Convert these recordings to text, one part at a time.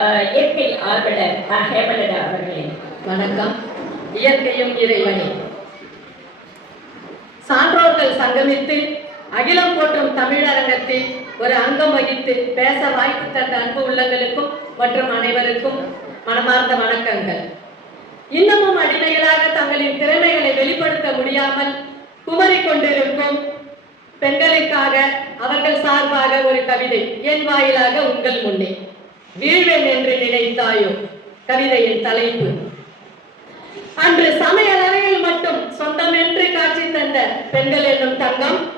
இயற்கை ஆர்வலர் அஹ், ஹேமலதா அவர்களே. வணக்கம். இயற்கையும் இறைவனே. சான்றோர்கள் சங்கமித்து அகிலம் போற்றும் தமிழரங்கத்தில் ஒரு அங்கம் வகித்து பேச வாய்ப்பு தந்த அன்பு உள்ளங்களுக்கும் மற்றும் அனைவருக்கும் மனமார்ந்த வணக்கங்கள். இன்னமும் அடிமைகளாக தங்களின் திறமைகளை வெளிப்படுத்த முடியாமல் குமரி கொண்டிருக்கும் பெண்களுக்காக அவர்கள் சார்பாக ஒரு கவிதை என் வாயிலாக உங்கள் முன்னே. வீழ்வேன் என்று நினைத்தாயோ? கவிதையின் தலைப்பு. அன்று சமையல் அறையில் மட்டும் சொந்தமென்று காட்சி தந்த பெண்கள் என்னும் தங்கம்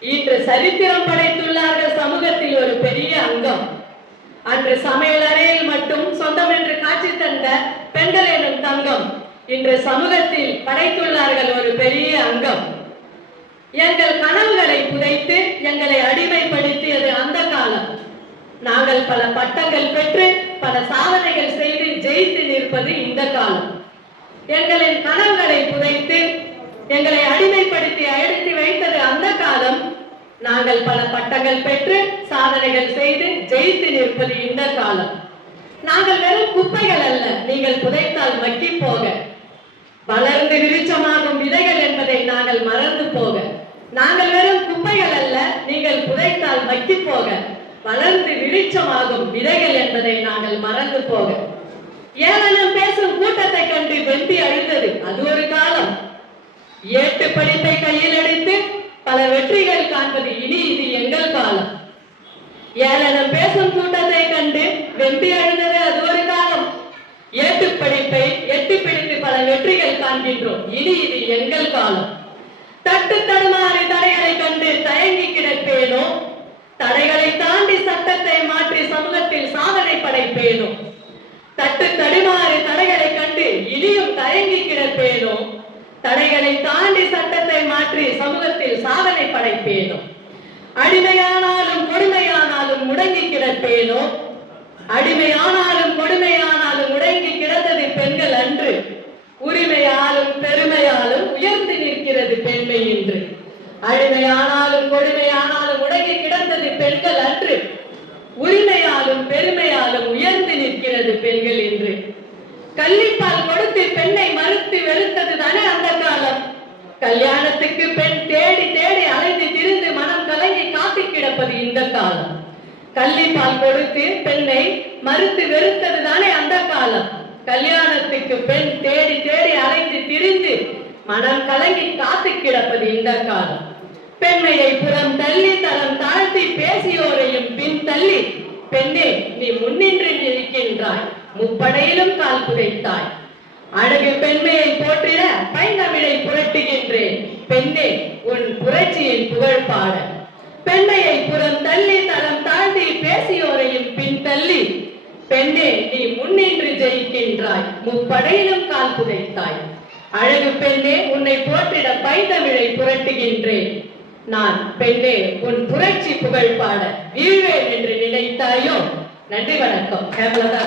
இன்று சரித்திரம் படைத்துள்ளார்கள் சமூகத்தில் ஒரு பெரிய அங்கம். அன்று சமையல் அறையில் மட்டும் சொந்தம் என்று காட்சி தந்த பெண்கள் எனும் தங்கம் இன்று சமூகத்தில் படைத்துள்ளார்கள் ஒரு பெரிய அங்கம். எங்கள் கனவுகளை புதைத்து எங்களை அடிமைப்படுத்தியது அந்த காலம். நாங்கள் பல பட்டங்கள் பெற்று பல சாதனைகள் செய்து ஜெயித்து நிற்பது இந்த காலம். எங்களின் கனவுகளை புதைத்து எங்களை அடிமைப்படுத்தி அயர்த்தி வைத்தது அந்த காலம். நாங்கள் பல பட்டங்கள் பெற்று சாதனைகள் செய்து ஜெயித்து நிற்பது இந்த காலம். நாங்கள் வெறும் குப்பைகள் அல்ல நீங்கள் புதைத்தால் மக்கி போக. வளர்ந்து விருச்சமாகும் விதைகள் என்பதை நாங்கள் மறந்து போக. நாங்கள் வெறும் குப்பைகள் அல்ல நீங்கள் புதைத்தால் மக்கி போக. வளர்ந்து விழிச்சமாகும் விதைகள் என்பதை நாங்கள் மறந்து போக. ஏளனம் பேசும் கூட்டத்தை கண்டு வெம்பி அழுந்தது. அது ஒரு காலம். ஏட்டு படிப்பை கையில் எடுத்து பல வெற்றிகள் காண்பது இனி இது எங்கள் காலம். ஏளனம் பேசும் கூட்டத்தை கண்டு வெம்பி அழுந்தது அது ஒரு காலம். ஏட்டு படிப்பை எட்டி பிடித்து பல வெற்றிகள் காண்கின்றோம். இனி இது எங்கள் காலம். தட்டு தடுமாறி தடைகளை கண்டு தயங்கி கிடப்பேனோ தடைகளை தாண்டி சட்டத்தை மாற்றி சமூகத்தில் சாதனை படைப்பேனோ தட்டு தடுமாறு தடைகளை கண்டு இனியும் தயங்கி கிடப்பேனும் தடைகளை தாண்டி சட்டத்தை மாற்றி சமூகத்தில் சாதனை படைப்பேனும் அடிமையானாலும் கொடுமையானாலும் முடங்கி கிடப்பேனோ? அடிமையானாலும் கொடுமையானாலும் முடங்கி கிடந்தது பெண்கள் அன்று. உரிமையாலும் பெருமையாலும் உயர்ந்து நிற்கிறது பெண்மை இன்று. அடிமையானாலும் கொடுமையானாலும் முடங்கி கிடந்தது பெண்கள் அன்று உரிமையாலும் பெருமையாலும் உயர்ந்து பெண்கள் என்று. கள்ளிப்பால் கொடுத்து பெண்ணை மறுத்து வெறுத்தது தானே அந்த காலம். கல்யாணத்துக்கு பெண் தேடி தேடி அலைந்து திரிந்து மனம் கலங்கி காத்து கிடப்பது இந்த காலம். கள்ளிப்பால் கொடுத்து பெண்ணை மறுத்து வெறுத்தது தானே அந்த காலம். கல்யாணத்துக்கு பெண் தேடி தேடி அலைந்து திரிந்து மனம் கலங்கி காத்து கிடப்பது இந்த காலம். பெண்மையை புறம் தள்ளி தரம் தாழ்த்தி பேசியோரையும் பின் தள்ளி பெண்ணே நீ முன்னின்று நிற்கின்றாய். முப்படையிலும் கால் புதைத்தாய். அழகு பெண்மையை போற்றிட பைந்தமிழை புரட்டுகின்றேன். பெண்ணே உன் புரட்சியின் புகழ் பாட. பெண்மையை புறம் தள்ளி தரம் தாழ்த்தி பேசியோரையும் பின் தள்ளி பெண்ணே நீ முன்னின்று ஜெயிக்கின்றாய். முப்படையிலும் கால் புதைத்தாய். அழகு பெண்ணே உன்னை போற்றிட பைந்தமிழை புரட்டுகின்றேன். நான் பெண்ணே உன் புரட்சி புகழ் பாட வீழ்வேன் என்று நினைத்தாயோ? நன்றி வணக்கம். கேவலதா